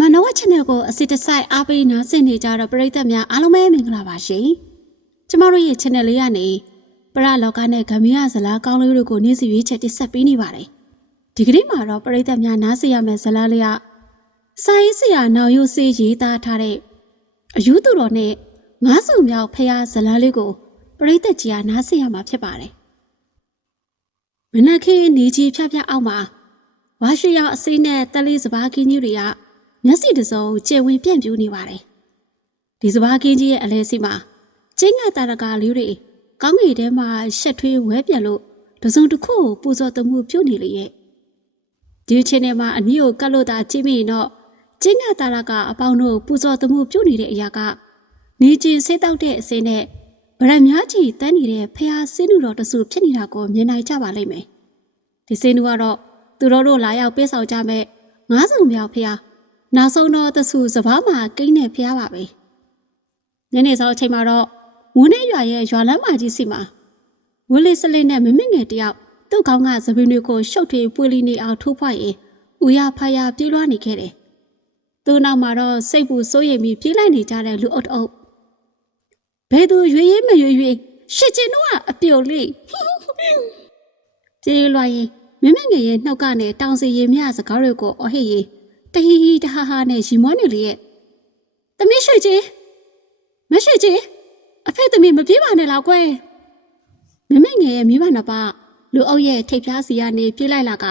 မြန်မာနဝ channel ကိုအစစ်တစိုက်အားပေးနားဆင်နေကြတော့ပရိသတ်များအားလုံးပဲမင်္ဂလာပါရှင်ကျမတို့ရဲ့ channel လေးကနေပရလောကနဲ့ဂမီရဇလားကောင်းလေးတို့ကိုနေ့စီရွေးချက်တင်ဆက်ပေးနေပါတယ်ဒီကနေ့မှာတော့ပရိသတ်များနားဆင်ရမယ့်ဇလားလေးကစာရေးဆရာနောင်ရုပ်စေးရေးသားထားတဲ့အယူသူတော်နဲ့ငါးစုံမြောက်ဖះဇလားလေးကိုပရိသတ်ကြီးကနားဆင်ရမှာဖြစ်ပါတယ်မနက်ခင်းနေကြီးဖြဖြအောက်မှာဝါရှိရောက်အစိမ်းနဲ့တက်လေးစပားကင်းကြီးတွေက မျက်စိတစ်စုံကျယ်ဝင်ပြန့်ပြူးနေပါတယ်။ဒီစပားကင်းကြီးရဲ့အလဲစီမှာကျင်းငါတာရကာလေးတွေကောင်းကင်ထဲမှာရှက်ထွေးဝဲပြက်လို့တစုံတစ်ခုကိုပူဇော်တမှုပြုတ်နေလေရဲ့။ဒီချင်းထဲမှာအနည်းကိုကတ်လို့သာကြည့်မိရင်တော့ကျင်းငါတာရကာအပေါင်းတို့ပူဇော်တမှုပြုတ်နေတဲ့အရာကနေကျင်ဆေးတောက်တဲ့အစင်းနဲ့ဗရံများကြီးတန်းနေတဲ့ဖះစင်းလူတော်တဆူဖြစ်နေတာကိုမြင်နိုင်ကြပါလိမ့်မယ်။ဒီစင်းလူကတော့သူတို့တို့လာရောက်ပြေဆောင်ကြမဲ့ငါးစုံမြောက်ဖះ နောက်ဆုံးတော့တဆူစပားမှာကိန်းနေဖျားပါပဲညနေစောအချိန်မှာတော့ဝန်းနဲ့ရွာရဲ့ရွာလမ်းမကြီးစီမှာဝင်းလေးစလေးနဲ့မမငယ်တယောက်သူ့ကောင်းကသပင်းတွေကိုရှုပ်ထွေးပွေလီနေအောင်ထိုးဖွက်ရင်ဦးရဖယားပြေးလွှားနေခဲ့တယ်သူ့နောက်မှာတော့စိတ်ပူစိုးရိမ်ပြီးပြေးလိုက်နေကြတဲ့လူအုပ်တအုပ်ဘယ်သူရွေရေးမရွေရွေရှစ်ကျင်တော့အပြုတ်လေးပြေးလွှားရင်မမငယ်ရဲ့နှုတ်ကနေတောင်စီရင်မြစကားတွေကိုအဟိရေး တဟီဟီတဟာဟာနဲ့ရီမွန်းနေလေရဲ့။သမီးရွှေကြီးမရွှေကြီးအဖေသမီးမပြေးပါနဲ့လားကွယ်။မမေငယ်ရဲ့မိဘနှစ်ပါးလူအုပ်ရဲ့ထိပ်ဖျားစီကနေပြေးလိုက်လာက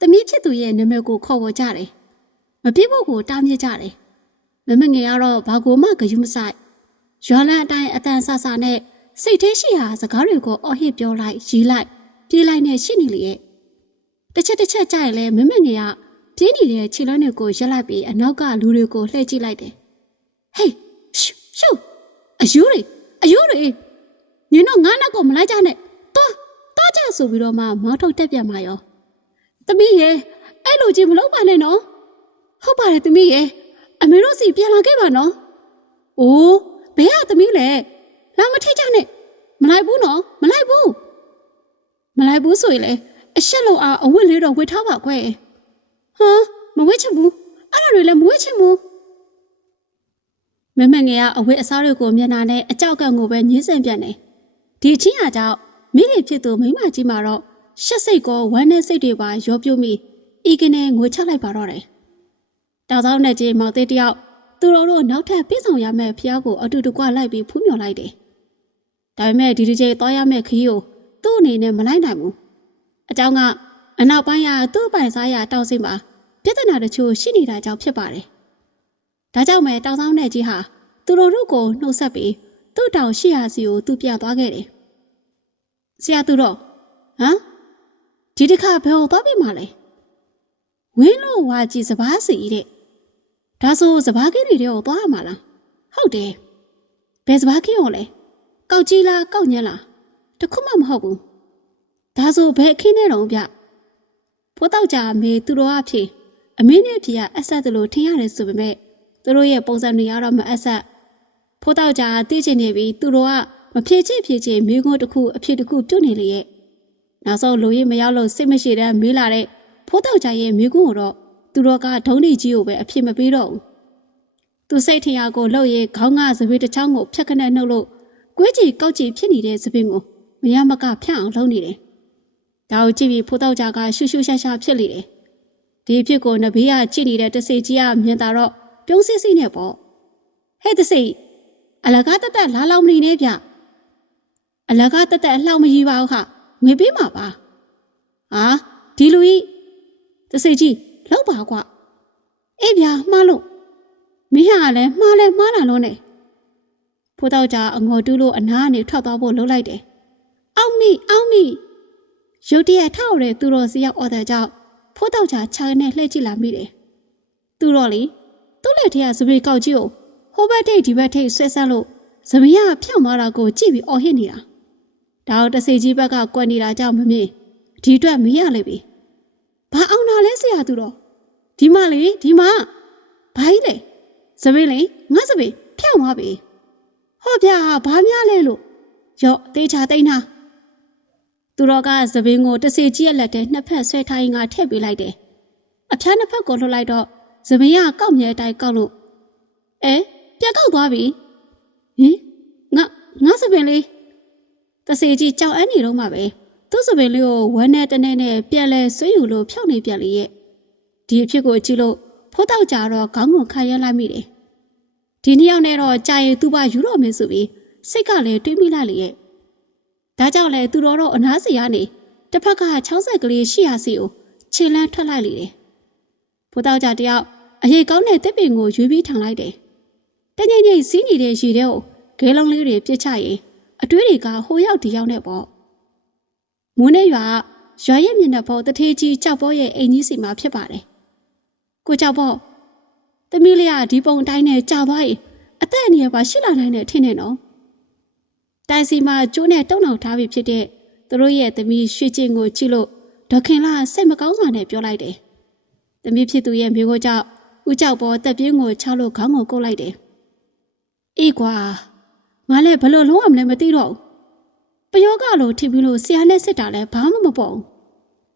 သမီးဖြစ်သူရဲ့နာမည်ကိုခေါ်ဝေါ်ကြတယ်။မပြေးဖို့ကိုတားမြစ်ကြတယ်။မမေငယ်ကတော့ဘာကိုမှဂယုမဆိုင်။ရွာလန်းအတိုင်းအတန်ဆဆနဲ့စိတ်သေးရှိဟာစကားတွေကိုအော်ဟစ်ပြောလိုက်ရီးလိုက်ပြေးလိုက်နဲ့ရှိနေလေရဲ့။တစ်ချက်တစ်ချက်ကြရင်လဲမမေငယ်က ပြင်းနေတဲ့ခြေလုံးတွေကိုရက်လိုက်ပြီးအနောက်ကလူတွေကိုလှည့်ကြည့်လိုက်တယ်။ဟေးရှူရှူအယူတွေအယူတွေညင်တော့ငါနောက်ကိုမလိုက်ကြနဲ့။တော့တော့ကြဆိုပြီးတော့မှမောင်းထုတ်တက်ပြန်มาရော။သမီးရဲ့အဲ့လိုကြီးမလုပ်ပါနဲ့နော်။ဟုတ်ပါတယ်သမီးရဲ့အမေတို့စီပြန်လာခဲ့ပါနော်။အိုးဘယ်ဟာသမီးလဲ။လာမထိကြနဲ့။မလိုက်ဘူးနော်မလိုက်ဘူး။မလိုက်ဘူးဆိုရင်လေအရှက်လုံးအောင်အဝတ်လေးတော့ဝတ်ထားပါကွယ်။ ဟာမဝဲချင်ဘူးအဲ့ဒါတွေလည်းမဝဲချင်ဘူးမမငယ်ကအဝဲအစားတွေကိုမျက်နှာနဲ့အကြောက်ကန့်ကိုပဲညှင်းဆင်ပြန်တယ်ဒီအချင်းအကြောင့်မိခင်ဖြစ်သူမိမကြီးမှာတော့ရှက်စိတ်ကောဝမ်းနဲ့စိတ်တွေပါရောပြုံးမိဤကနေငွေချလိုက်ပါတော့တယ်တောက်ဆောင်နဲ့ကြီးမောင်သေးတယောက်သူတော်တို့နောက်ထပ်ပြေဆောင်ရမယ့်ဖျားကိုအတူတကွလိုက်ပြီးဖူးမြော်လိုက်တယ်ဒါပေမဲ့ဒီဒီချိန်သွားရမယ့်ခရီးကိုသူ့အနေနဲ့မလိုက်နိုင်ဘူးအကြောင်းက အနောက်ပိုင်းကသူ့ပိုင်စားရတောက်စိမှာပြဿနာတချို့ရှိနေတာကြောင့်ဖြစ်ပါတယ်။ဒါကြောင့်ပဲတောင်ဆောင်တဲ့ကြီးဟာသူတို့တို့ကိုနှုတ်ဆက်ပြီးသူ့တောင်ရှိရာစီကိုသူပြန်သွားခဲ့တယ်။ဆရာသူတော်ဟမ်ဒီတစ်ခါဘယ်ကိုသွားပြီမှလဲ။ဝင်းလို့ဝါကြီးစပားစီတဲ့။ဒါဆိုစပားကင်းတွေကိုသွားရမှာလား။ဟုတ်တယ်။ဘယ်စပားကင်းရောလဲ။ကောက်ကြီးလားကောက်ညက်လား။တခုမှမဟုတ်ဘူး။ဒါဆိုဘယ်အခင်းနဲ့တော့ဗျ။ ဖိုးတောက်ကြမေသူတော်အဖြစ်အမင်းနဲ့ဖေကအဆက်တလို့ထင်ရတယ်ဆိုပေမဲ့သူတို့ရဲ့ပုံစံတွေကတော့မအဆက်ဖိုးတောက်ကြသိချင်နေပြီးသူတို့ကမဖြေချစ်ဖြေချင်မိကုန်းတစ်ခုအဖြစ်တစ်ခုပြုတ်နေလေရဲ့နောက်ဆုံးလူရင်မရောက်လို့စိတ်မရှိတဲ့မေးလာတဲ့ဖိုးတောက်ကြရဲ့မိကုန်းကိုတော့သူတို့ကဒုံးနေကြီးကိုပဲအဖြစ်မပေးတော့ဘူးသူစိတ်ထင်ရကိုလှုပ်ရဲခေါင်းကစပင်းတစ်ချောင်းကိုဖြတ်ခနဲ့နှုတ်လို့ကွေးချီကောက်ချီဖြစ်နေတဲ့စပင်းကိုမရမကဖြတ်အောင်လုပ်နေတယ် ဒါကိုကြည့်ပြီးဖိုးတောက်ကြကရှူရှူရှာရှာဖြစ်လေတယ်ဒီအဖြစ်ကိုနဘေးကကြည့်နေတဲ့တစိကြီးကမြင်တာတော့ပြုံးစစ်စစ်နဲ့ပေါ့ဟဲ့တစိအလကားတက်တက်လာလောင်မနေနဲ့ဗျအလကားတက်တက်အလှောင်မကြီးပါဘူးခငွေပေးမှာပါဟာဒီလူကြီးတစိကြီးလောက်ပါကွာအေးဗျာမှားလို့မင်းဟာလည်းမှားလဲမှားလာလို့နဲ့ဖိုးတော့ကြအငေါ်တူးလို့အနားကနေထွက်သွားဖို့လှုပ်လိုက်တယ်အောက်မိအောက်မိ ရုတ်တရက်ထောက်တဲ့သူတော်စီရောက်အော်တဲ့ကြောင့်ဖိုးတောက်ချာခြာနဲ့လှည့်ကြည့်လာမိတယ်။သူတော့လေသူ့လက်ထက်ကစပေကောက်ကြီးကိုဟိုဘက်ထိပ်ဒီဘက်ထိပ်ဆွဲဆက်လို့စပင်းကဖြောင်းသွားတာကိုကြည့်ပြီးအော်ဟစ်နေတာ။ဒါတော့တစေကြီးဘက်ကကွက်နေတာကြောင့်မမြင်ဒီအတွက်မရလေပြီ။ဘာအောင်တာလဲဆရာသူတော့ဒီမလေဒီမဘာကြီးလဲစပင်းလေငါစပင်းဖြောင်းသွားပြီ။ဟောဗျာဘာများလဲလို့ရော့တေးချာတိန်တာ သူတော်ကသပင်းကိုတစေကြီးရဲ့လက်ထဲနှစ်ဖက်ဆွဲထားရင်ကထည့်ပေးလိုက်တယ်။အဖျားနှစ်ဖက်ကိုလှုပ်လိုက်တော့ဇမင်းကကောက်မြဲအတိုင်းကောက်လို့အဲပြတ်ကောက်သွားပြီဟင်ငါငါစပင်လေးတစီကြီးကြောက်အန်းနေတော့မှပဲသူ့စပင်လေးကိုဝမ်းနဲ့တနဲ့နဲ့ပြန်လဲဆွေးယူလို့ဖြောက်နေပြန်လေရဲ့ဒီအဖြစ်ကိုကြည့်လို့ဖိုးတောက်ကြတော့ခေါင်းကိုခါရဲလိုက်မိတယ်ဒီနှစ်ယောက်နဲ့တော့ကြာရင်သူ့ဘာယူတော့မယ်ဆိုပြီးစိတ်ကလည်းတွေးမိလိုက်လေရဲ့ ဒါကြောင့်လဲသူတော်တော့အနားစီကနေတစ်ဖက်ကချောင်းဆက်ကလေးရှိရစီကိုခြေလန်းထွက်လိုက်လေတယ်ဖိုးတောက်ကြတယောက်အရေးကောင်းတဲ့တစ်ပင်ကိုရွေးပြီးထောင်လိုက်တယ်တငိမ့်ငိမ့်စီးနေတဲ့ရေတဲ့ကိုဂဲလုံးလေးတွေပြစ်ချရင်အတွေးတွေကဟိုရောက်ဒီရောက်နဲ့ပေါ့မွန်းတဲ့ရွာကရွာရဲ့မျက်နှာပေါ်တထေးကြီးကြောက်ပေါ်ရဲ့အိမ်ကြီးစီမှာဖြစ်ပါတယ်ကိုကြောက်ပေါ်သမီးလေးကဒီပုံတိုင်းနဲ့ကြာသွားရင်အသက်အန္တရာယ်ပါရှိလာနိုင်တဲ့ထင်နေနော် တိုင်စီမှာကျိုးနဲ့တုံနှောင်ထားပြီးဖြစ်တဲ့သူတို့ရဲ့သမီးရွှေကျင်ကိုကြည့်လို့ဒေါခင်လာစိတ်မကောင်းစွာနဲ့ပြောလိုက်တယ်သမီးဖြစ်သူရဲ့မျိုးကိုကြောက်ဦးကြောက်ပေါ်တက်ပြင်းကိုချလို့ခေါင်းကိုကုတ်လိုက်တယ်အေးကွာငါလည်းဘလို့လုံးအောင်လည်းမသိတော့ဘူးပယောကလိုထိပြီးလို့ဆရာနဲ့စစ်တာလည်းဘာမှမပေါ့ဘူး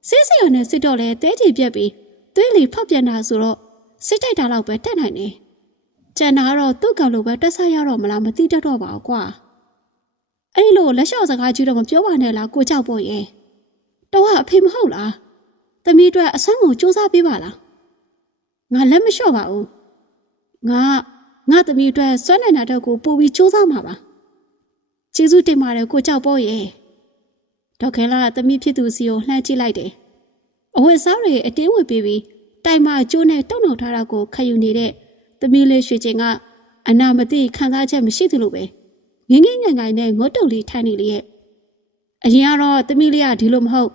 စစ်ဆရာနဲ့စစ်တော့လဲတဲချီပြက်ပြီးသွေးလီဖောက်ပြန်တာဆိုတော့စစ်တိုက်တာတော့ပဲတက်နိုင်တယ်ကျန်တာကတော့သူ့ကောင်လိုပဲတက်ဆရရတော့မလားမသိတတ်တော့ပါဘူးကွာ အဲ့လိုလက်လျှော့စကားကြီးတော့မပြောပါနဲ့လားကိုကြောက်ပေါ့ရဲ့တော့ကအဖေမဟုတ်လားသမီးအတွက်အဆန်းကိုစူးစမ်းပေးပါလားငါလက်မလျှော့ပါဘူးငါငါသမီးအတွက်စွမ်းနိုင်တာတော့ကိုပို့ပြီးစူးစမ်းမှာပါကျေးဇူးတင်ပါတယ်ကိုကြောက်ပေါ့ရဲ့ဒေါက်ခဲလာကသမီးဖြစ်သူစီကိုလှမ်းကြည့်လိုက်တယ်အဝတ်စားတွေအတင်းဝတ်ပေးပြီးတိုင်မကျိုးနဲ့တုံနှောင်ထားတာကိုခတ်ယူနေတဲ့သမီးလေးရွှေချင်းကအနာမသိခံစားချက်မရှိသလိုပဲ ငင်းငင်းငိုင်ငိုင်နဲ့ငုတ်တုတ်လေးထိုင်နေလေရဲ့အရင်ကတော့သမီးလေးကဒီလိုမဟုတ်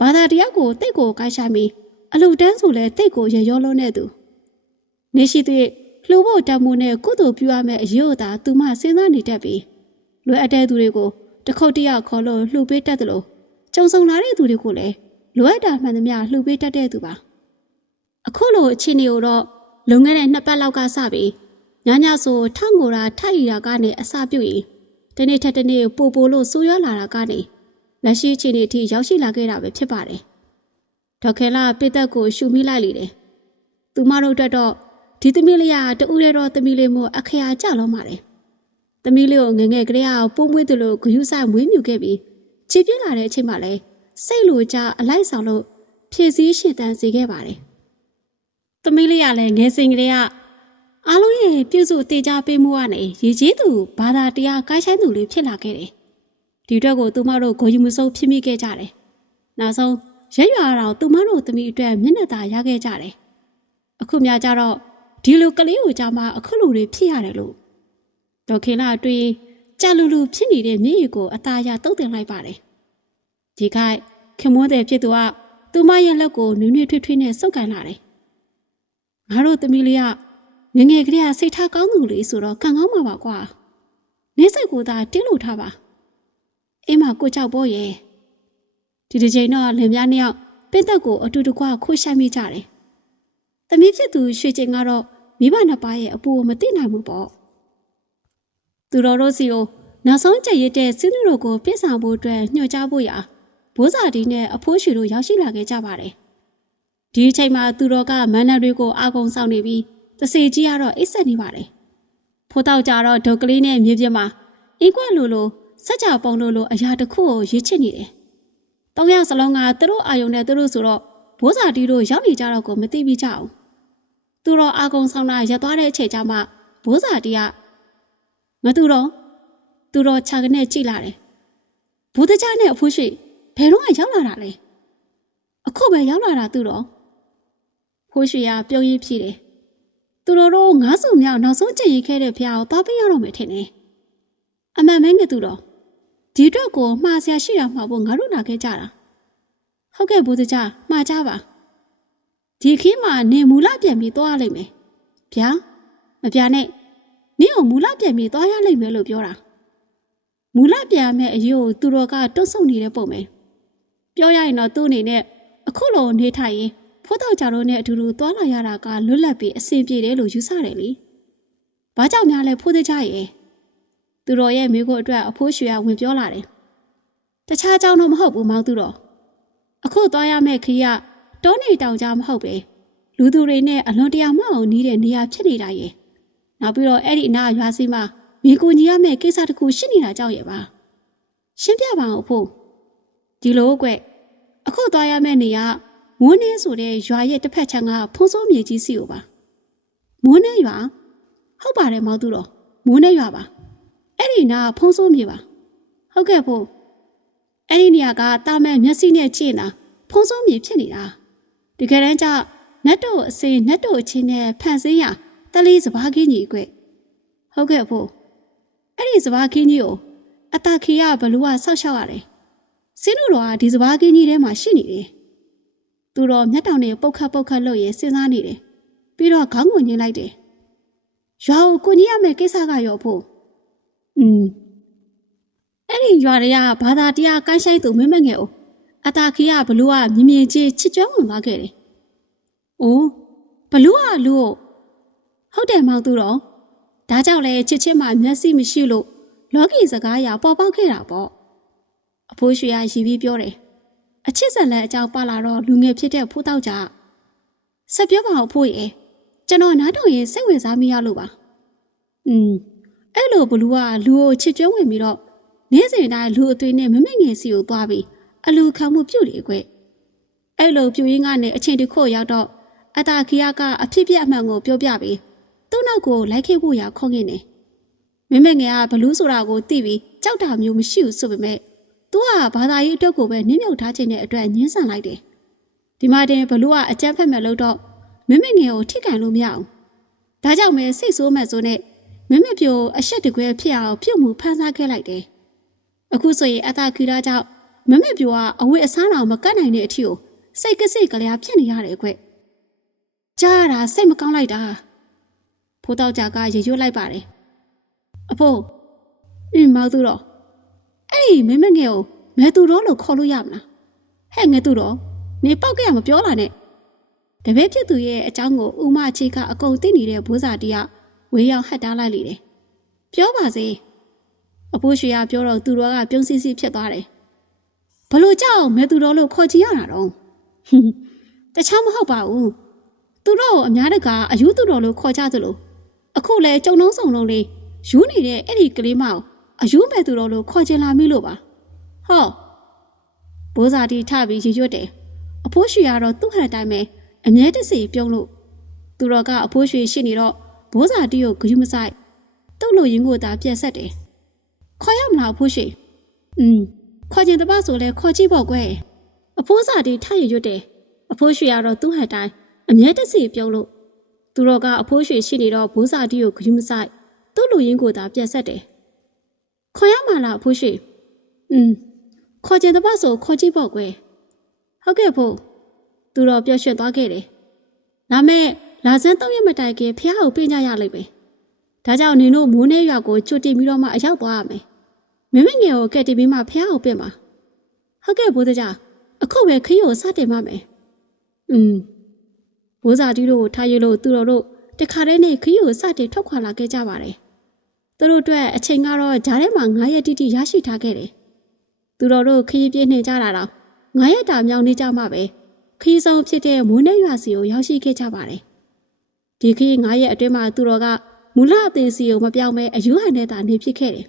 ဘာသာတယောက်ကိုတိတ်ကိုကိုက်ရှာပြီးအလူတန်းဆိုလဲတိတ်ကိုရရောလုံးနေသူနေရှိသွေးလှူဖို့တမှုနဲ့ကုသိုလ်ပြုရမယ့်အရေးအသာသူမှစဉ်းစားနေတတ်ပြီးလွယ်အပ်တဲ့သူတွေကိုတခုတ်တရခေါ်လို့လှူပေးတတ်တယ်လို့ကြုံဆုံလာတဲ့သူတွေကိုလည်းလိုအပ်တာမှန်သမျှလှူပေးတတ်တဲ့သူပါအခုလိုအခြေအနေကိုတော့လွန်ခဲ့တဲ့နှစ်ပတ်လောက်ကစပြီး ညညဆိုထောက်ငိုတာထိုက်ရတာကနေအစပြုတ်ရင်ဒီနေ့ထက်ဒီနေ့ပိုပိုလို့ဆိုးရွားလာတာကနေလက်ရှိအခြေအနေအထိရောက်ရှိလာခဲ့တာပဲဖြစ်ပါတယ်ဒေါက်ခဲလာပိသက်ကိုရှူမိလိုက်လေတယ်သူမတို့အတွက်တော့ဒီသမီးလေးကတူးရဲတော့သမီးလေးမို့အခရာကြလုံးပါတယ်သမီးလေးကိုငငယ်ကလေးကပိုးမွေးတယ်လို့ဂယုဆိုင်မွေးမြူခဲ့ပြီးခြေပြင်းလာတဲ့အချိန်မှလည်းစိတ်လိုကြအလိုက်ဆောင်လို့ဖြည့်စည်းရှင်တန်စေခဲ့ပါတယ်။သမီးလေးကလည်းငယ်စဉ်ကလေးက အားလုံးရဲ့ပြုစုတေချာပေးမှုကနေရည်ကြီးသူဘာသာတရားကိုင်းဆိုင်သူလေးဖြစ်လာခဲ့တယ်။ဒီအတွက်ကိုသူမတို့ဂုဏ်ယူမှုဆုံးဖြစ်မိခဲ့ကြတယ်။နောက်ဆုံးရက်ရွာတော့သူမတို့သမီးအတွက်မျက်နှာသာရခဲ့ကြတယ်။အခုများကြတော့ဒီလိုကလေးကိုကြမှာအခုလိုတွေဖြစ်ရတယ်လို့ဒေါခင်လာတွေ့ကြာလူလူဖြစ်နေတဲ့မျက်ရည်ကိုအသားရတုတ်တင်လိုက်ပါတယ်။ဒီခိုက်ခင်မွန်းတဲ့ဖြစ်သူကသူမရဲ့လက်ကိုနွေ့နွေ့ထွေးထွေးနဲ့စုပ်ကန်လာတယ်။ငါတို့သမီးလေးက ငငယ်ကလေးကစိတ်ထားကောင်းသူလေးဆိုတော့ကံကောင်းမှာပါကွာ။နေစိတ်ကိုသာတင်းလို့ထားပါ။အိမ်မှာကိုကြောက်ပေါ်ရဲ့ဒီဒီချိန်တော့လင်မယားနှစ်ယောက်ပင့်သက်ကိုအတူတကွခိုးဆိုင်မိကြတယ်။သမီးဖြစ်သူရွှေကျင်ကတော့မိဘနှစ်ပါးရဲ့အပူကိုမသိနိုင်ဘူးပေါ့။သူတော်တို့စီကိုနောက်ဆုံးကြက်ရတဲ့စင်းတို့ကိုပြစ်ဆောင်ဖို့အတွက်ညွှန်ကြားဖို့ရာဘိုးစာဒီနဲ့အဖိုးရွှေတို့ရောက်ရှိလာခဲ့ကြပါတယ်။ဒီအချိန်မှာသူတော်ကမန္တတွေကိုအာကုံဆောင်နေပြီး တစေကြီးကတော့အိတ်ဆက်နေပါတယ်။ဖိုးတောက်ကြတော့ဒုတ်ကလေးနဲ့မြေပြမှာအင်းကွက်လိုလိုစက်ကြပုံလိုလိုအရာတစ်ခုကိုရေးချစ်နေတယ်။တောင်ရစလုံးကသူတို့အာယုံနဲ့သူတို့ဆိုတော့ဘိုးစာဒီတို့ရောက်နေကြတော့ကိုမသိပြီးကြအောင်။သူတော်အာကုံဆောင်တာရက်သွားတဲ့အချိန်ကျမှဘိုးစာဒီကငါသူတော်သူတော်ခြာကနေကြည့်လာတယ်ဘုဒ္ဓကြနဲ့အဖိုးရှိဘယ်တော့ရောက်လာတာလဲအခုပဲရောက်လာတာသူတော်ဖိုးရှိကပြုံးရင်းဖြေတယ် သူတော်တို့ငါးစုမြောက်နောက်ဆုံးကြည်ရခဲ့တဲ့ဖះကိုသွားပေးရတော့မယ်ထင်တယ်အမှန်မဲငါသူတော်ဒီအတွက်ကိုမှားဆရာရှိတာမှာဖို့ငါတို့လာခဲ့ကြတာဟုတ်ကဲ့ဘုဒ္ဓကြမှားကြပါဒီခင်းမှာနေမူလပြန်ပြီးသွားလိမ့်မယ်ဗျာမပြနဲ့နင့်ကိုမူလပြန်ပြီးသွားရလိမ့်မယ်လို့ပြောတာမူလပြန်မဲ့အရေးကိုသူတော်ကတွတ်ဆုံနေတဲ့ပုံပဲပြောရရင်တော့သူ့အနေနဲ့အခုလိုနေထိုင်ရင် ဖိုးတောက်ကြတော့နဲ့အတူတူသွားလာရတာကလွတ်လပ်ပြီးအဆင်ပြေတယ်လို့ယူဆတယ်လေဘာကြောင့်များလဲဖိုးသေးကြရဲ့သူတော်ရဲ့မိကိုအတွက်အဖိုးရွှေကဝင်ပြောလာတယ်တခြားကြောင့်တော့မဟုတ်ဘူးမောင်သူတော်အခုသွားရမယ့်ခရီးကတောနေတောင်ကြားမဟုတ်ပဲလူသူတွေနဲ့အလွန်တရာမအောင်နီးတဲ့နေရာဖြစ်နေတာရဲ့နောက်ပြီးတော့အဲ့ဒီအနာရွာစီမှာမိကိုညီရမယ့်ကိစ္စတစ်ခုရှိနေတာကြောင့်ရဲ့ပါရှင်းပြပါအောင်အဖို့ဒီလိုကွအခုသွားရမယ့်နေရာ မွန်းနေဆိုတဲ့ရွာရဲ့တစ်ဖက်ခြမ်းကဖုံးစိုးမြေကြီးစီကိုပါမွန်းနေရွာဟုတ်ပါတယ်မောင်သူတော်မွန်းနေရွာပါအဲ့ဒီနာဖုံးစိုးမြေပါဟုတ်ကဲ့ဖို့အဲ့ဒီနေရာကတာမဲ့မျက်စိနဲ့ကြည့်နေတာဖုံးစိုးမြေဖြစ်နေတာတကယ်တမ်းကျနတ်တို့အစင်နတ်တို့အချင်းနဲ့ဖန်ဆင်းရတလေးစဘာကင်းကြီးကွဟုတ်ကဲ့ဖို့အဲ့ဒီစဘာကင်းကြီးကိုအတာခီရဘလူးကဆောက်ရှောက်ရတယ်စင်းတို့တော်ကဒီစဘာကင်းကြီးထဲမှာရှိနေတယ် သူတော်မျက်တောင်နဲ့ပုတ်ခတ်ပုတ်ခတ်လို့ရစဉ်းစားနေတယ်ပြီးတော့ခေါင်းကိုညှိလိုက်တယ်ရွာကိုကိုကြီးရမယ်ကိစ္စကရောဖို့อืมအဲ့ဒီရွာတွေကဘာသာတရားကိုင်းဆိုင်သူမင်းမငယ်ကိုအတာခီရဘလူးကမြင်မြင်ချင်းချစ်ကြွဝင်သွားခဲ့တယ်။အိုးဘလူးကလူ့ကိုဟုတ်တယ်မောင်သူတော်ဒါကြောင့်လဲချစ်ချင်းမှမျက်စိမရှိလို့လောကီစကားအရပေါ်ပေါက်ခဲ့တာပေါ့အဖိုးရွှေရရီပြီးပြောတယ် အချစ်ဆက်လက်အကြောင်းပါလာတော့လူငယ်ဖြစ်တဲ့ဖိုးတောက်ကြဆက်ပြောပါအောင်ဖိုးရဲ့ကျွန်တော်နားထောင်ရင်စိတ်ဝင်စားမိရလို့ပါอืมအဲ့လိုဘလူးကလူကိုချစ်ကျွမ်းဝင်ပြီးတော့နေ့စဉ်တိုင်းလူအသွေးနဲ့မမငယ်စီကိုသွားပြီးအလူခံမှုပြုတ်လေကွအဲ့လိုပြုတ်ရင်းကနေအချင်းတစ်ခုရောက်တော့အတာခီယာကအဖြစ်ပြအမှန်ကိုပြောပြပြီးသူ့နောက်ကိုလိုက်ခဲ့ဖို့ရခေါင်းငင်းနေမမငယ်ကဘလူးဆိုတာကိုသိပြီးကြောက်တာမျိုးမရှိဘူးဆိုပေမဲ့ သူကဘာသာရေးအတွက်ကိုပဲနင်းမြုပ်ထားခြင်းတဲ့အတွက်ညှင်းဆန်လိုက်တယ်ဒီမှာတင်ဘလူးကအကြက်ဖက်မဲ့လို့တော့မမငယ်ကိုထိကန်လို့မရအောင်ဒါကြောင့်ပဲစိတ်ဆိုးမဲ့ဆိုနဲ့မမပြိုအဆက်တကွဲဖြစ်အောင်ပြုတ်မှုဖန်ဆားခဲ့လိုက်တယ်အခုဆိုရင်အတာခီယာကြောင့်မမပြိုကအဝတ်အစားတော်မကတ်နိုင်တဲ့အထီကိုစိတ်ကစိတ်ကလေးဖြစ်နေရတယ်ကွကြားရတာစိတ်မကောင်းလိုက်တာဖိုးတောက်ကြကရေရွတ်လိုက်ပါတယ်အဖိုးအင်းမောက်သူတော့ အဲ့ဒီမင်းမငယ်ကိုမဲသူတော့လို့ခေါ်လို့ရမလားဟဲ့ငယ်သူတော့နေပောက်ကရမပြောလာနဲ့တပည့်ဖြစ်သူရဲ့အကြောင်းကိုဥမချီကအကုန်သိနေတဲ့ဘိုးစာတီကဝေးရောက်ဟတ်တားလိုက်လေတယ်ပြောပါစေအဖိုးရွှေကပြောတော့သူတော်ကပြုံးစီစီဖြစ်သွားတယ်ဘလို့ကြောက်မဲသူတော်လို့ခေါ်ကြည့်ရတာတော့တခြားမဟုတ်ပါဘူးသူတို့အများတကအယူသူတော်လို့ခေါ်ကြသလိုအခုလဲကြုံလုံးစုံလုံးလေးယူနေတဲ့အဲ့ဒီကလေးမကို အယူမဲ့သူတော်လို့ခေါ်ချင်လာမိလို့ပါဟောဘိုးစာတီထပြီးရေရွတ်တယ်အဖိုးရွှေကတော့သူ့ဟန်တိုင်းပဲအမြဲတစေပြုံးလို့သူတော်ကအဖိုးရွှေရှိနေတော့ဘိုးစာတီကိုဂရုမစိုက်သူ့လိုရင်းကိုသာပြက်ဆက်တယ်ခေါ်ရမလားအဖိုးရွှေอืมခေါ်ချင်တပတ်ဆိုလဲခေါ်ကြည့်ပေါ့ကွယ်အဖိုးစာတီထရရွတ်တယ်အဖိုးရွှေကတော့သူ့ဟန်တိုင်းအမြဲတစေပြုံးလို့သူတော်ကအဖိုးရွှေရှိနေတော့ဘိုးစာတီကိုဂရုမစိုက်သူ့လူရင်းကိုသာပြက်ဆက်တယ် ခေါ်ရမှာလားအဖိုးရွှေอืมခေါ်ချင်တပတ်ဆိုခေါ်ကြည့်ပေါ့ကွယ်ဟုတ်ကဲ့ဖို့သူတော်ပျော်ရွှင်သွားခဲ့တယ်ဒါမဲ့လာစမ်းသုံးရက်မတိုင်ခင်ဖះကိုပြင်ကြရလိမ့်မယ်ဒါကြောင့်နင်တို့မိုးနေရွာကိုချွတ်တင်ပြီးတော့မှအရောက်သွားရမယ်မမငယ်ကိုကက်တင်ပြီးမှဖះကိုပြင်ပါဟုတ်ကဲ့ဘိုးတကြအခုပဲခရီးကိုစတင်ပါမယ်อืมဘိုးစာတီတို့ကိုထားရလို့သူတော်တို့တခါတည်းနဲ့ခရီးကိုစတင်ထွက်ခွာလာခဲ့ကြပါတယ် သူတို့အတွက်အချိန်ကတော့ဂျားထဲမှာ9ရက်တိတိရရှိထားခဲ့တယ်သူတော်တို့ခရီးပြည့်နေကြတာတော့9ရက်တာမြောင်နေကြမှပဲခရီးဆောင်ဖြစ်တဲ့မိုးနဲ့ရွာစီကိုရောက်ရှိခဲ့ကြပါတယ်ဒီခရီး9ရက်အတွင်းမှာသူတော်ကမူလအသေးစီကိုမပြောင်းမဲအယူဟန်နဲ့သာနေဖြစ်ခဲ့တယ်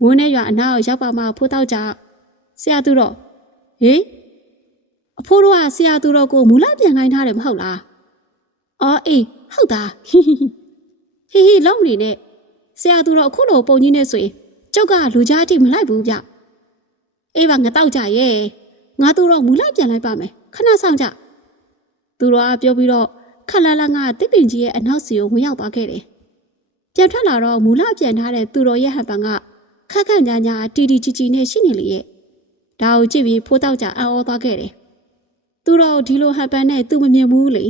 မိုးနဲ့ရွာအနာကိုရောက်ပါမှဖိုးတော့ကြဆရာသူတော်ဟေးအဖိုးတို့ကဆရာသူတော်ကိုမူလပြန်ခိုင်းထားတယ်မဟုတ်လားအော်အေးဟုတ်တာဟီဟီဟီဟီလုံးနေနဲ့ ဆရာသူတော်အခုလိုပုံကြီးနဲ့ဆိုရင်ကျုပ်ကလူကြားတိမလိုက်ဘူးဗျအေးပါငါတောက်ကြရဲ့ငါသူတော်မူလပြန်လိုက်ပါမယ်ခဏဆောင်ကြသူတော်ကပြောပြီးတော့ခက်လာလာငါတစ်ပင်ကြီးရဲ့အနောက်စီကိုဝင်ရောက်သွားခဲ့တယ်ပြန်ထွက်လာတော့မူလပြန်ထားတဲ့သူတော်ရဲ့ဟန်ပန်ကခက်ခက်ညာညာတီတီကြီးကြီးနဲ့ရှိနေလေရဲ့ဒါကိုကြည့်ပြီးဖိုးတောက်ကြအံ့ဩသွားခဲ့တယ်သူတော်ဒီလိုဟန်ပန်နဲ့သူမမြင်ဘူးလေ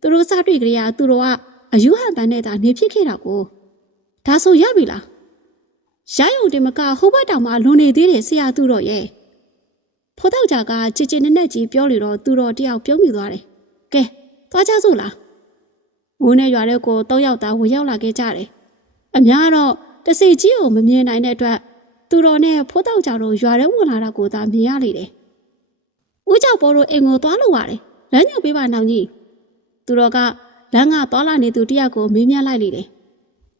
သူတို့စတွေ့ကြရသူတော်ကအယူဟန်ပန်နဲ့သာနေဖြစ်ခဲ့တာကို ဒါဆိုရပြီလားရယုံတင်မကဟိုဘက်တောင်မှလွန်နေသေးတယ်ဆရာသူတော်ရဲ့ဖိုးတောက်ကြကကြည်ကြည်နက်နက်ကြီးပြောလို့တော့သူတော်တယောက်ပြုံးမိသွားတယ်ကဲသွားကြစို့လားမိုးနဲ့ရွာတဲ့ကိုတော့ရောက်တာဝင်ရောက်လာခဲ့ကြတယ်အများတော့တစီကြီးကိုမမြင်နိုင်တဲ့အတွက်သူတော်နဲ့ဖိုးတောက်ကြတော့ရွာထဲဝင်လာတာကိုသာမြင်ရလေတယ်ဦးကြောက်ပေါ်တို့အိမ်ကိုသွားလို့ရတယ်လမ်းညွှန်ပေးပါနောင်ကြီးသူတော်ကလမ်းကသွားလာနေသူတယောက်ကိုမေးမြန်းလိုက်လေတယ်။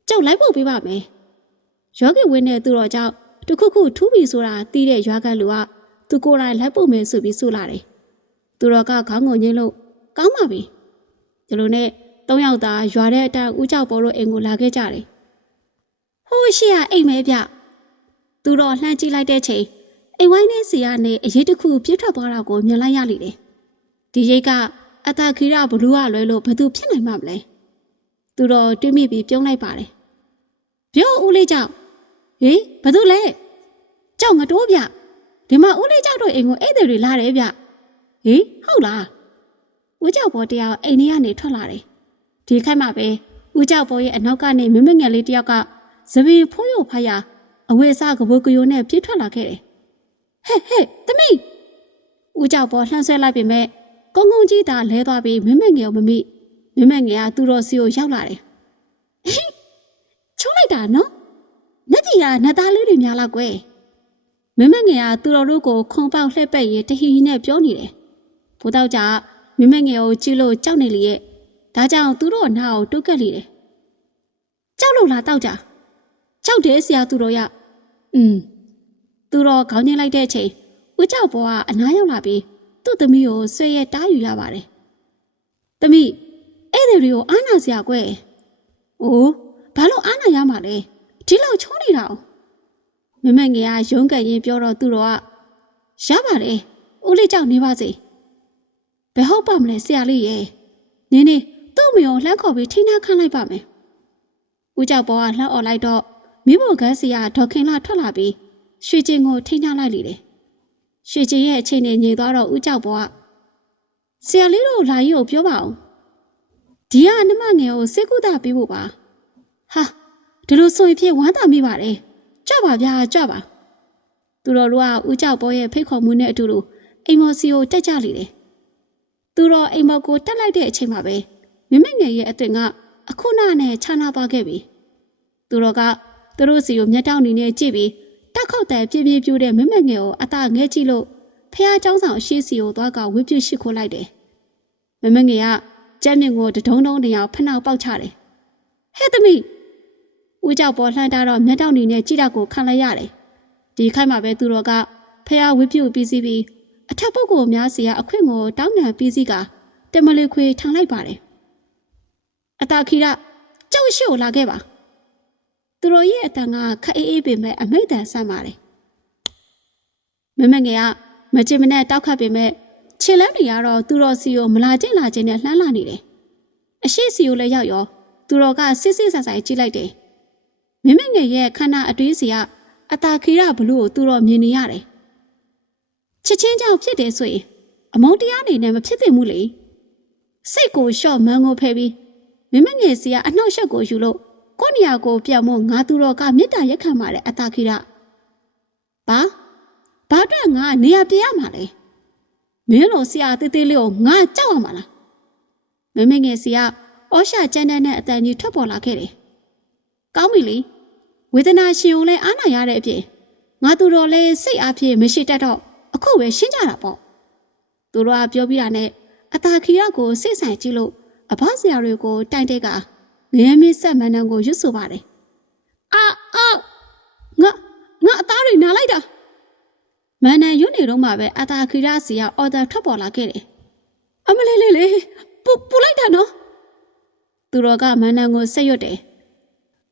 ကြောက်လိုက်ဖို့ပြပါမယ်။ယောဂီဝင်းနဲ့သူတော်ကြောင့်တခုခုထူးပြီဆိုတာသိတဲ့ရွာကန်လူကသူကိုယ်တိုင်လိုက်ဖို့မယ်ဆိုပြီးဆိုလာတယ်။သူတော်ကခေါင်းကိုညှင်းလို့ကောင်းပါပြီ။ဒီလိုနဲ့သုံးယောက်သာရွာတဲ့အတိုင်းဦးကြောက်ပေါ်လို့အိမ်ကိုလာခဲ့ကြတယ်။ဟိုးရှိရအိမ်မဲဗျ။သူတော်လှမ်းကြည့်လိုက်တဲ့ချိန်အိမ်ဝိုင်းနဲ့စီကနေအရေးတစ်ခုပြစ်ထွက်သွားတာကိုမြင်လိုက်ရလိမ့်တယ်။ဒီရိတ်ကအတာခီရဘလူးကလွဲလို့ဘသူဖြစ်နိုင်မှာမလဲ။သူတော်တွေးမိပြီးပြုံးလိုက်ပါတယ်။ ပြောဦးလေးကြောင့်ဟေးဘသူလဲ။ကြောက်ငတိုးဗျ။ဒီမှာဦးလေးကြောက်တို့အိမ်ကိုဧည့်သည်တွေလာတယ်ဗျ။ဟေးဟုတ်လား။ဦးကြောက်ပေါ်တရားအိမ်ထဲကနေထွက်လာတယ်။ဒီခိုက်မှာပဲဦးကြောက်ပေါ်ရဲ့အနောက်ကနေမမငယ်လေးတယောက်ကသပင်ဖိုးရုပ်ဖားရအဝေးအစကဘိုးကယိုနဲ့ပြေးထွက်လာခဲ့တယ်။ဟဲ့ဟဲ့တမိဦးကြောက်ပေါ်လှမ်းဆွဲလိုက်ပေမဲ့ကုန်းကုန်းကြီးသာလဲသွားပြီးမမငယ်ကိုမမိမမငယ်ကသူ့တော်စီကိုရောက်လာတယ်။ဟိ ချုံးလိုက်တာနော်။လက်ကြီးကနတ်သားလေးတွေများလားကွယ်။မမငယ်ကသူ့တော်တို့ကိုခုံပေါက်လှည့်ပက်ရေးတဟီဟီနဲ့ပြောနေတယ်။ဘိုးတော့ကြမမငယ်ကိုကြည့်လို့ကြောက်နေလေရဲ့။ဒါကြောင့်သူတို့နားကိုတုတ်ကက်လေတယ်။ကြောက်လို့လားတောက်ကြ။ကြောက်တယ်ဆရာသူတော်ရ။อืมသူတော်ခေါင်းညှိလိုက်တဲ့အချိန်ဦးကြောက်ဘောကအနားရောက်လာပြီးသူ့သမီးကိုဆွဲရဲတားယူရပါတယ်။သမီးအဲ့ဒီတွေကိုအားနာစရာကွယ်။အိုး ဘာလို့အားနာရမှာလဲ။ဒီလောက်ချုံးနေတာ။မမငယ်ကရုံးကန်ရင်ပြောတော့သူတော်ကရပါတယ်။ဦးလေးကြောက်နေပါစေ။ဘယ်ဟုတ်ပါမလဲဆရာလေးရဲ့။နင်းနေသူ့မျိုးလှမ်းခေါ်ပြီးထိနှာခန့်လိုက်ပါမယ်။ဦးကြောက်ဘောကလှမ်းអော်လိုက်တော့မိဖို့ကန်းစီကဒေါက်ခင်လာထွက်လာပြီးရွှေကျင်ကိုထိနှာလိုက်လေတယ်။ရွှေကျင်ရဲ့အချိန်နဲ့ညင်သွားတော့ဦးကြောက်ဘောကဆရာလေးတို့လာရင်ကိုပြောပါဦး။ဒီကနမငယ်ကိုစိတ်ကူတာပေးဖို့ပါ။ ဟာဒီလိုဆိုရင်ဖြစ်ဝမ်းသာမိပါတယ်။ကြွပါဗျာကြွပါ။သူတော်တို့ကဦးကြောက်ဘောရဲ့ဖိတ်ခေါ်မှုနဲ့အတူတူအိမ်မော်စီကိုတက်ကြလေတယ်။သူတော်အိမ်မော်ကိုတက်လိုက်တဲ့အချိန်မှာပဲမမငယ်ရဲ့အသွင်ကအခုနနဲ့ခြားနာသွားခဲ့ပြီ။သူတော်ကသူတို့စီကိုမျက်တောင်နေနဲ့ကြည့်ပြီးတက်ခောက်တဲ့ပြင်းပြင်းပြိုးတဲ့မမငယ်ကိုအသာငဲကြည့်လို့ဖះเจ้าဆောင်အရှိစီကိုသွားကဝှပြရှိခိုးလိုက်တယ်။မမငယ်ကကြက်မြင့်ကိုတဒုံဒုံနေအောင်ဖနှောက်ပေါက်ချတယ်။ဟဲ့သမီး ဦးကြောက်ပေါ်လှမ်းတာတော့မျက်တောင်နေနဲ့ကြည့်တာကိုခံလိုက်ရတယ်။ဒီခိုက်မှာပဲသူတော်ကဖះဝှပြပြီးစီးပြီးအထက်ပုဂ္ဂိုလ်များစီကအခွင့်ကိုတောင်းငံပြီးစီးကတမလေးခွေထောင်လိုက်ပါတယ်။အတာခီရကြောက်ရှိကိုလာခဲ့ပါ။သူတို့ရဲ့အတန်ကခက်အေးအေးပေမဲ့အမိတ်တန်ဆန့်ပါတယ်။မမငယ်ကမချင်မနဲ့တောက်ခတ်ပေမဲ့ခြေလမ်းတွေကတော့သူတော်စီကိုမလာကျင့်လာခြင်းနဲ့လှမ်းလာနေတယ်။အရှိစီကိုလည်းရောက်ရောသူတော်ကစစ်စစ်ဆန်ဆန်ကြည့်လိုက်တယ်။ မမငယ်ရဲ့ခန္ဓာအတွေးစီကအတာခီရဘလူးကိုသူတော်မြင်နေရတယ်။ချစ်ချင်းကြောင့်ဖြစ်တယ်ဆိုရင်အမုန်းတရားနေနဲ့မဖြစ်သင့်ဘူးလေ။စိတ်ကိုလျှော့မန်းကိုဖယ်ပြီးမမငယ်စီကအနှောက်ရှက်ကိုယူလို့ကိုနေရာကိုပြောင်းမို့ငါသူတော်ကမေတ္တာရက်ခံပါတယ်အတာခိရဘာဘာအတွက်ငါနေရာပြေးရမှာလဲမင်းလိုဆရာတေးသေးလေးကိုငါကြောက်ရမှာလားမမငယ်စီကအောရှာကျန်းတန်းတဲ့အတန်ကြီးထွက်ပေါ်လာခဲ့တယ် ကောင်းပြီလေဝေဒနာရှင်ုံလဲအားနာရတဲ့အပြင်ငါသူတော်လဲစိတ်အားဖြင့်မရှိတတ်တော့အခုပဲရှင်းကြတာပေါ့သူတို့ကပြောပြတာနဲ့အတာခိရကိုစိတ်ဆိုင်ကြည့်လို့အဘဆရာတွေကိုတိုင်တဲ့ကငရဲမင်းဆက်မန်းတန်းကိုရွတ်ဆိုပါတယ်အာအာငါငါအသားတွေနားလိုက်တာမန်းတန်းရွတ်နေတော့မှပဲအတာခိရစီကအော်ဒါထွက်ပေါ်လာခဲ့တယ်အမလေးလေးလေးပူပူလိုက်တာနော်သူတော်ကမန်းတန်းကိုဆက်ရွတ်တယ်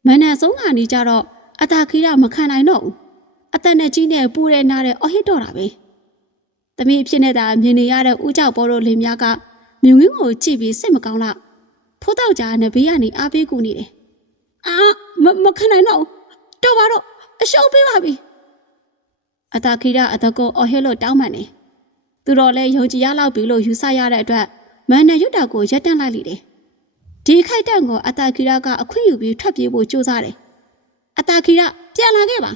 မန်းတန်းဆုံးကနေကြတော့အတာခိရမခံနိုင်တော့ဘူးအသက်နဲ့ကြီးနဲ့ပူရဲနားတဲ့အော်ဟစ်တော့တာပဲတမီးအဖြစ်နဲ့သာမြင်နေရတဲ့ဦးကြောက်ဘောတို့လင်များကမြုံငင်းကိုကြည့်ပြီးစိတ်မကောင်းတော့ဖိုးတောက်ကြားနဲ့ဘေးကနေအားပေးကူနေတယ်။အာမမခံနိုင်တော့တော့ပါတော့အရှုံးပေးပါပြီ။အတာခိရအတကောအော်ဟဲလို့တောင်းပန်နေ။သူတော်လည်းယုံကြည်ရလောက်ပြီလို့ယူဆရတဲ့အတွက်မန်နယ်ရွတ်တာကိုရက်တန့်လိုက်လိတယ်။ ဒီခိုက်တန့်ကိုအတာခိရကအခွင့်ယူပြီးထွက်ပြေးဖို့ကြိုးစားတယ်။အတာခိရပြန်လာခဲ့ပါ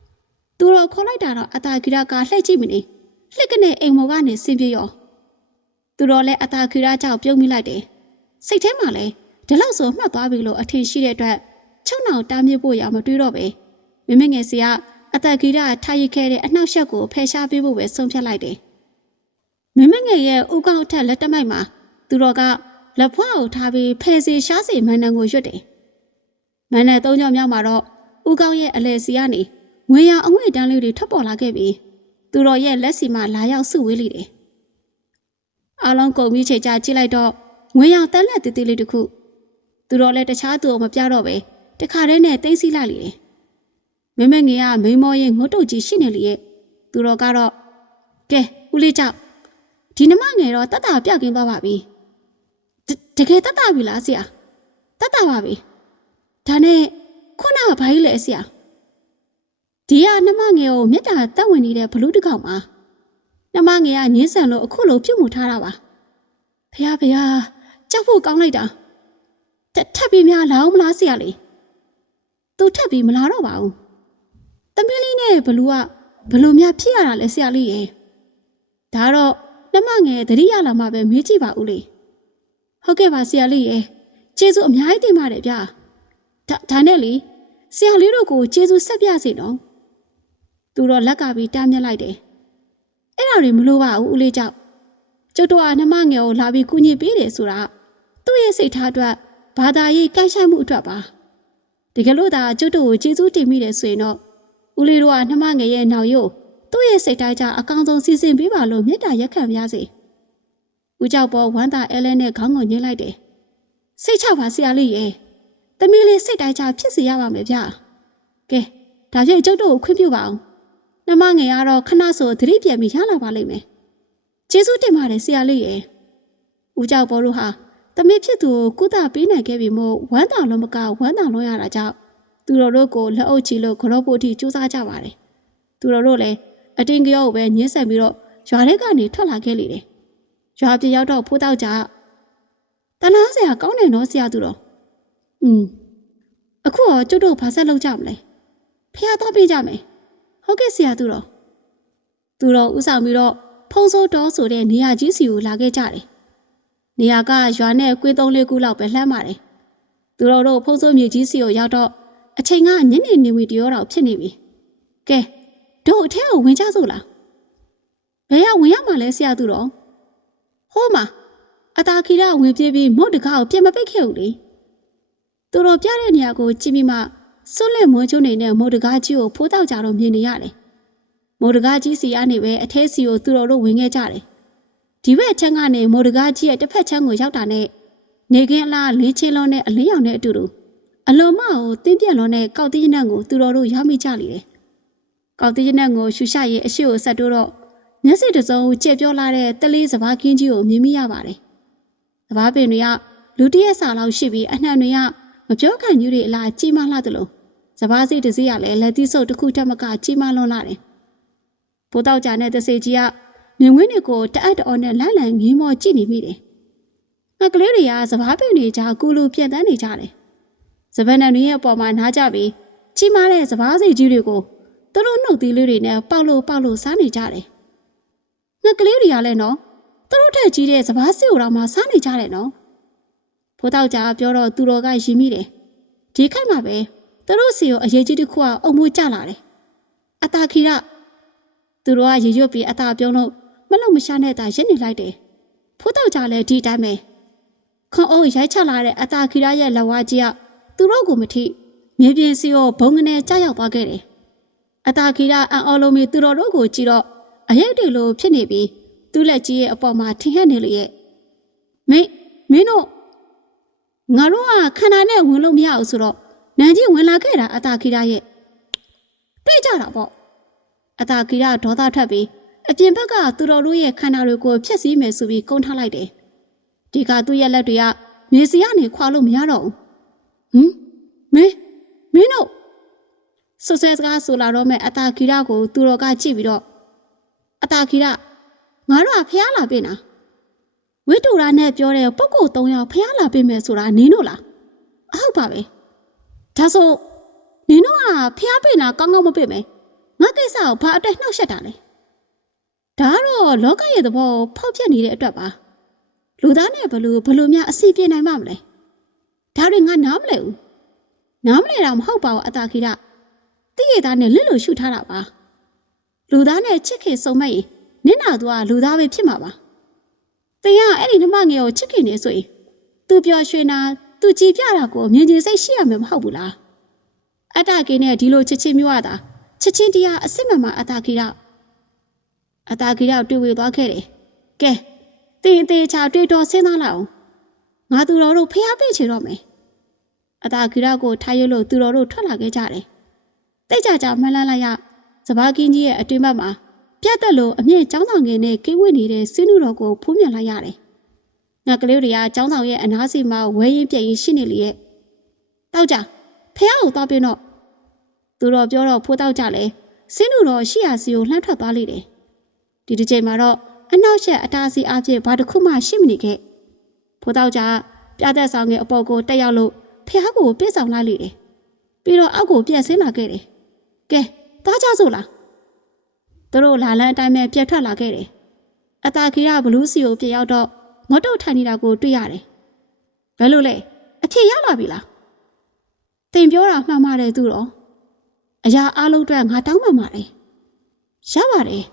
။သူတော်ခေါ်လိုက်တာတော့အတာခိရကလှည့်ကြည့်မနေ။လှစ်ကနေအိမ်မော်ကနေဆင်းပြေရော။သူတော်လည်းအတာခိရကြောက်ပြုံးမိလိုက်တယ်။စိတ်ထဲမှာလည်းဒီလောက်ဆိုမှတ်သွားပြီလို့အထင်ရှိတဲ့အတွက်ချုံနောင်တားမြစ်ဖို့ရမတွေးတော့ပဲမမငယ်စီကအသက်ကြီးတာထားရခဲ့တဲ့အနှောက်ယှက်ကိုဖယ်ရှားပေးဖို့ပဲဆုံးဖြတ်လိုက်တယ်မမငယ်ရဲ့ဥကောက်ထက်လက်တမိုက်မှာသူတော်က လက်ဖွားကိုထားပြီးဖယ်စီရှားစီမန်နန်ကိုရွတ်တယ်မန်နန်သုံးကြောင်မြောက်မှာတော့ဦးကောင်းရဲ့အလဲစီကနေငွေရောင်အငွေ့တန်းလေးတွေထွက်ပေါ်လာခဲ့ပြီးသူတော်ရဲ့လက်စီမှာလာရောက်စုဝေးလိတယ်အားလုံးကုန်ပြီးချိန်ကျကြည့်လိုက်တော့ငွေရောင်တန်းလက်တေးသေးလေးတစ်ခုသူတော်လည်းတခြားသူကိုမပြတော့ပဲတခါတည်းနဲ့တင်းစီလိုက်လိတယ်မမငယ်ကမိန်းမောရင်ငုတ်တုတ်ကြီးရှိနေလေရဲ့သူတော်ကတော့ကဲဦးလေးကြောက်ဒီနမငယ်တော့တတ်တာပြောက်ကင်းသွားပါပြီ တတကယ်တတ်တာပြီလားဆရာတတ်တာပါပြီဒါနဲ့ခုနကဘာကြီးလဲဆရာဒီကနမငယ်ကိုမြတ်တာတက်ဝင်နေတဲ့ဘလူးတစ်ကောင်မှာနမငယ်ကညင်းဆန်လို့အခုလိုပြုတ်မှုထားတာပါဖះဖះကြောက်ဖို့ကောင်းလိုက်တာထထပ်ပြီးများလာအောင်မလားဆရာလေးသူထပ်ပြီးမလာတော့ပါဘူးတမီးလေးနဲ့ဘလူးကဘလူးများဖြစ်ရတာလဲဆရာလေးရေဒါတော့နမငယ်သတိရလာမှပဲမေးကြည့်ပါဦးလေ ဟုတ်ကဲ့ပါဆရာလေးရေကျေးဇူးအများကြီးတင်ပါတယ်ဗျာဒါဒါနဲ့လေဆရာလေးတို့ကိုကျေးဇူးဆက်ပြစေနော်သူတော့လက်ကပြီးတားမြက်လိုက်တယ်အဲ့ဒါတွေမလိုပါဘူးဦးလေးကြောင့်ကျုပ်တို့ကနမငယ်ကိုလာပြီးကူညီပေးတယ်ဆိုတာသူ့ရဲ့စိတ်ထားအတွက်ဘာသာရေးကိုက်ဆိုင်မှုအတွက်ပါတကယ်လို့သာကျုပ်တို့ကိုကျေးဇူးတင်မိတယ်ဆိုရင်တော့ဦးလေးတို့ကနှမငယ်ရဲ့နောက်ရုပ်သူ့ရဲ့စိတ်တိုင်းကြအကောင်းဆုံးစီစဉ်ပေးပါလို့မေတ္တာရက်ခံပါရစေ။ ဦးကြောက်ပေါ်ဝမ်းသာအဲလဲနဲ့ခေါင်းကိုညှိလိုက်တယ်။စိတ်ချပါဆရာလေးရဲ့။သမီးလေးစိတ်တိုင်းကြဖြစ်စေရပါမယ်ဗျာ။ကဲဒါဖြင့်ကျုပ်တို့ကိုခွင့်ပြုပါအောင်။နှမငယ်ကတော့ခဏဆိုသတိပြန်ပြီးရလာပါလိမ့်မယ်။ကျေးဇူးတင်ပါတယ်ဆရာလေးရဲ့။ဦးကြောက်ပေါ်တို့ဟာသမီးဖြစ်သူကိုကုသပေးနိုင်ခဲ့ပြီမို့ဝမ်းသာလုံးမကဝမ်းသာလုံးရတာကြောင့်သူတို့တို့ကိုလက်အုပ်ချီလို့ဂရော့ဖို့အထိစူးစမ်းကြပါတယ်။သူတို့တို့လည်းအတင်းကြောကိုပဲညှင်းဆက်ပြီးတော့ရွာထဲကနေထွက်လာခဲ့လေတယ်။ ရွာပြရောက်တော့ဖိုးတောက်ကြတနာဆရာကောင်းတယ်နော်ဆရာသူတော်။อืมအခုတော့ကျွတ်တို့ဘာဆက်လုပ်ကြမလဲ။ဖះတော့ပြေးကြမယ်။ဟုတ်ကဲ့ဆရာသူတော်။သူတော်ဥဆောင်ပြီးတော့ဖုံးစိုးတော်ဆိုတဲ့နေရာကြီးစီကိုလာခဲ့ကြတယ်။နေရာကရွာနဲ့ကွေးသုံးလေးခုလောက်ပဲလှမ်းပါတယ်။သူတော်တို့ဖုံးစိုးမြေကြီးစီကိုရောက်တော့အချိန်ကညနေနေဝင်တရောတော့ဖြစ်နေပြီ။ကဲတို့အထက်ကိုဝင်ကြစို့လား။ဘယ်ကဝင်ရမှာလဲဆရာသူတော်။ ဟိုးမှာအတာခီရဝင်ပြေးပြီးမုတ်တကားကိုပြင်မပိတ်ခဲ့ဘူးလေ။သူတို့ပြတဲ့နေရာကိုကြည့်ပြီးမှစွတ်လက်မွန်းချုံနေတဲ့မုတ်တကားကြီးကိုဖိုးတောက်ကြတော့မြင်နေရတယ်။မုတ်တကားကြီးစီကနေပဲအထဲစီကိုသူတို့တို့ဝင်ခဲ့ကြတယ်။ဒီဘက်ချမ်းကနေမုတ်တကားကြီးရဲ့တစ်ဖက်ချမ်းကိုရောက်တာနဲ့နေကင်းအလားလေးချင်းလုံးနဲ့အလင်းရောင်နဲ့အတူတူအလွန်မကိုတင်းပြက်လွန်တဲ့ကောက်တိကျနတ်ကိုသူတော်တို့ရမိကြလေတယ်။ကောက်တိကျနတ်ကိုရှူရှရဲ့အရှိကိုဆက်တိုးတော့ မျက်စိတစ်စုံကြက်ပြောလာတဲ့တလေးစဘာကင်းကြီးကိုမြင်မိရပါတယ်။စဘာပင်တွေကလူတရက်စာလောက်ရှိပြီးအနှံ့တွေကမပြောခံကြီးတွေအလားကြီးမားလာသလိုစဘာစိတ်တစ်စီးကလည်းလက်သီးဆုပ်တစ်ခုတက်မကကြီးမားလွန်လာတယ်။ဘိုးတောက်ကြတဲ့တစေကြီးကမြင်ဝင်းတွေကိုတအပ်တော်နဲ့လိုက်လံငင်းမောကြည့်နေမိတယ်။ငါကလေးတွေကစဘာပင်တွေကြားကူလူပြန့်တန်းနေကြတယ်။စပန်နန်တွေရဲ့အပေါ်မှာနားကြပြီးကြီးမားတဲ့စဘာစိတ်ကြီးတွေကိုသူတို့နှုတ်သီးလေးတွေနဲ့ပေါက်လို့ပေါက်လို့စားနေကြတယ်။ ငါကလေးတွေကလည်းနော်သူတို့ထက်ကြီးတဲ့စဘာစစ်ကိုတော့မှစားနေကြတယ်နော်။ဖိုးတောက်ကြပြောတော့သူတော်ကရီမိတယ်။ဒီခိုက်မှာပဲသူတို့စီကိုအရေးကြီးတစ်ခုကအုံမိုးကြလာတယ်။အတာခီရသူတို့ကရေရွတ်ပြီးအတာပြုံးလို့မလုံမရှာနဲ့တာရစ်နေလိုက်တယ်။ဖိုးတောက်ကြလည်းဒီတိုင်းပဲခွန်အုပ်ရိုက်ချလာတဲ့အတာခီရရဲ့လက်ဝါးကြီးကသူတို့ကိုမထိမြေပြင်စီကိုဘုံကနေကြောက်ရောက်သွားခဲ့တယ်။အတာခီရအန်အော်လိုမီသူတော်တို့ကိုကြည့်တော့ အရိတ်တွေလိုဖြစ်နေပြီးသူ့လက်ကြီးရဲ့အပေါ်မှာထင်ဟပ်နေလေရဲ့မင်းမင်းတို့ငါတို့ကခန္ဓာနဲ့ဝင်လို့မရဘူးဆိုတော့နန်းကြီးဝင်လာခဲ့တာအတာခီရရဲ့တွေ့ကြတာပေါ့အတာခီရဒေါသထွက်ပြီးအပြင်ဘက်ကသူတော်တို့ရဲ့ခန္ဓာတွေကိုဖျက်ဆီးမယ်ဆိုပြီးကုန်းထားလိုက်တယ်ဒီကသူ့ရဲ့လက်တွေကမြေစီကနေခွာလို့မရတော့ဘူးဟမ်မင်းမင်းတို့ဆွဆွဲစကားဆိုလာတော့မဲ့အတာခီရကိုသူတော်ကကြည့်ပြီးတော့ အတာခီရငါတို့ကဖျားလာပြင်တာဝိတူရာနဲ့ပြောတဲ့ပုဂ္ဂိုလ်၃ယောက်ဖျားလာပြင်မယ်ဆိုတာနင်းတို့လားအဟုတ်ပါပဲဒါဆိုနင်တို့ကဖျားပြင်တာကောင်းကောင်းမပြင်မယ်ငါကိစ္စကိုဘာအတွက်နှောက်ယှက်တာလဲဒါကတော့လောကရဲ့သဘောကိုဖောက်ပြနေတဲ့အတွက်ပါလူသားနဲ့ဘလို့ဘလို့များအစီပြေနိုင်မှာမလဲဒါတွေငါနားမလဲဘူးနားမလဲတာမဟုတ်ပါဘူးအတာခိရတိရသားနဲ့လွတ်လွတ်ရှုထားတာပါ လူသားနဲ့ချစ်ခင်စုံမဲ့ရင်နင့်နာသူကလူသားပဲဖြစ်မှာပါတင်ကအဲ့ဒီနှမငယ်ကိုချစ်ခင်နေဆိုရင်သူပျော်ရွှင်တာသူကြည်ပြတာကိုမြင်ကြည်စိတ်ရှိရမယ်မဟုတ်ဘူးလားအတ္တကိနဲ့ဒီလိုချစ်ချင်းမျိုးရတာချစ်ချင်းတရားအစစ်မမှန်အတ္တကိရအတ္တကိရတွေ့ဝေသွားခဲ့တယ်ကဲတင်အသေးချာတွေ့တော်စဉ်းစားလိုက်အောင်ငါသူတော်တို့ဖျားပေးချင်တော့မယ်အတ္တကိရကိုထားရလို့သူတော်တို့ထွက်လာခဲ့ကြတယ်တိတ်ကြကြမှန်းလန်းလိုက်ရ စဘာကင်းကြီးရဲ့အတွင်းဘက်မှာပြတ်တက်လို့အမြင့်ចောင်းဆောင်ငယ်နဲ့ကိဝတ်နေတဲ့စင်းနုတော်ကိုဖူးမြင်လိုက်ရတယ်ငါကလေးတွေကចောင်းဆောင်ရဲ့အနားစီမှာဝဲရင်ပြည့်ရင်ရှိနေလေရဲ့တောက်ကြဖះကိုတောက်ပြင်းတော့သူတော်ပြောတော့ဖိုးတောက်ကြလဲစင်းနုတော်ရှိရစီကိုလှမ်းထွက်သွားလိမ့်တယ်ဒီတစ်ချိန်မှာတော့အနောက်ရှက်အတားစီအဖြစ်ဘာတစ်ခုမှရှိမနေခဲ့ဖိုးတောက်ကြပြတ်သက်ဆောင်ငယ်အပေါ်ကိုတက်ရောက်လို့ဖះကိုပြစ်ဆောင်လိုက်လိမ့်တယ်ပြီးတော့အောက်ကိုပြက်ဆင်းလာခဲ့တယ်ကဲ သွားကြစို့လားသူတို့လာလန်းအတိုင်းပဲပြက်ထွက်လာခဲ့တယ်အတာခီရဘလူးစီကိုပြက်ရောက်တော့ငေါတုတ်ထိုင်နေတာကိုတွေ့ရတယ်ဘယ်လိုလဲအဖြစ်ရလာပြီလားတင်ပြောတာမှန်ပါတယ်သူတော့အရာအလုံးအတွက်ငါတောင်းပန်ပါတယ်ရပါတယ်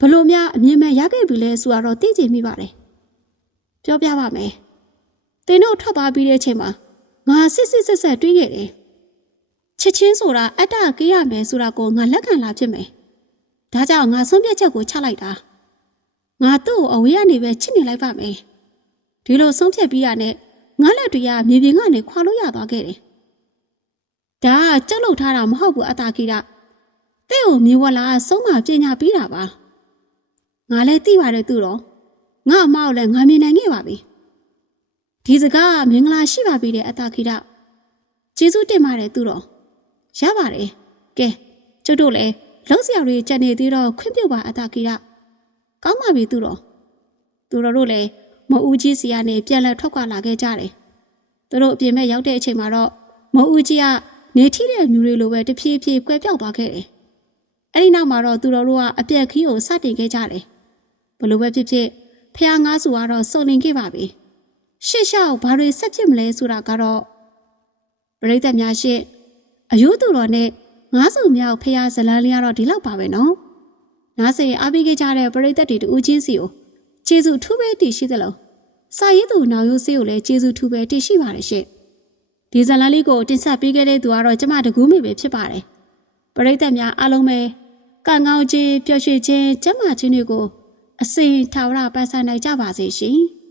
ဘလို့များအမြင်မဲ့ရခဲ့ပြီလဲဆိုတော့သိချင်မိပါတယ်ပြောပြပါမယ်တင်တို့ထွက်သွားပြီးတဲ့အချိန်မှာငါစစ်စစ်ဆက်ဆက်တွေးခဲ့တယ် ချစ်ချင်းဆိုတာအတ္တကေးရမယ်ဆိုတာကိုငါလက်ခံလာဖြစ်မယ်ဒါကြောင့်ငါဆုံးဖြတ်ချက်ကိုချလိုက်တာငါသူ့ကိုအဝေးကနေပဲချစ်နေလိုက်ပါမယ်ဒီလိုဆုံးဖြတ်ပြီးရတဲ့ငါလက်တွေကမြေပြင်ကနေခွာလို့ရသွားခဲ့တယ်ဒါကကြောက်လို့ထားတာမဟုတ်ဘူးအတ္တကေးရတဲ့ကိုမြေဝလာဆုံးမပညာပြီးတာပါငါလည်းသိပါတယ်သူတော့ငါအမကိုလည်းငါမြင်နိုင်ခဲ့ပါပြီဒီစကားကမင်္ဂလာရှိပါပြီတဲ့အတ္တကေးရကျေးဇူးတင်ပါတယ်သူတော့ ရပါတယ်ကဲကျုပ်တို့လည်းလုံးစရာတွေကြံနေသေးတော့ခွင့်ပြုပါအတာကီရကောင်းပါပြီသူတော်သူတော်တို့လည်းမအူးကြီးစီကနေပြန်လဲထွက်ခွာလာခဲ့ကြတယ်သူတို့အပြင်မဲ့ရောက်တဲ့အချိန်မှာတော့မအူးကြီးကနေထီးတဲ့မြူတွေလိုပဲတဖြည်းဖြည်းကွဲပြောက်သွားခဲ့တယ်အဲ့ဒီနောက်မှာတော့သူတော်တို့ကအပြက်ခီးကိုစတင်ခဲ့ကြတယ်ဘလို့ပဲဖြစ်ဖြစ်ဖះငါးစုကတော့စုံလင်ခဲ့ပါပြီရှစ်ရှောက်ဘာတွေဆက်ဖြစ်မလဲဆိုတာကတော့ပရိသတ်များရှင့် အယိုးသူတော်နဲ့ငါးစုမြောက်ဖះဇလန်းလေးကတော့ဒီလောက်ပါပဲနော်။နားစေအားပေးခဲ့ကြတဲ့ပရိသတ်တွေတူချင်းစီကိုကျေးဇူးထူးပဲတည်ရှိသလိုစာရေးသူနောင်ရိုးစေးကိုလည်းကျေးဇူးထူးပဲတည်ရှိပါတယ်ရှင့်။ဒီဇလန်းလေးကိုတင်ဆက်ပေးခဲ့တဲ့သူကတော့ကျမတကူးမိပဲဖြစ်ပါတယ်။ပရိသတ်များအားလုံးပဲကံကောင်းခြင်းပျော်ရွှင်ခြင်းကျမ်းမာခြင်းတွေကိုအစိမ်ထာဝရပန်းဆိုင်နိုင်ကြပါစေရှင်။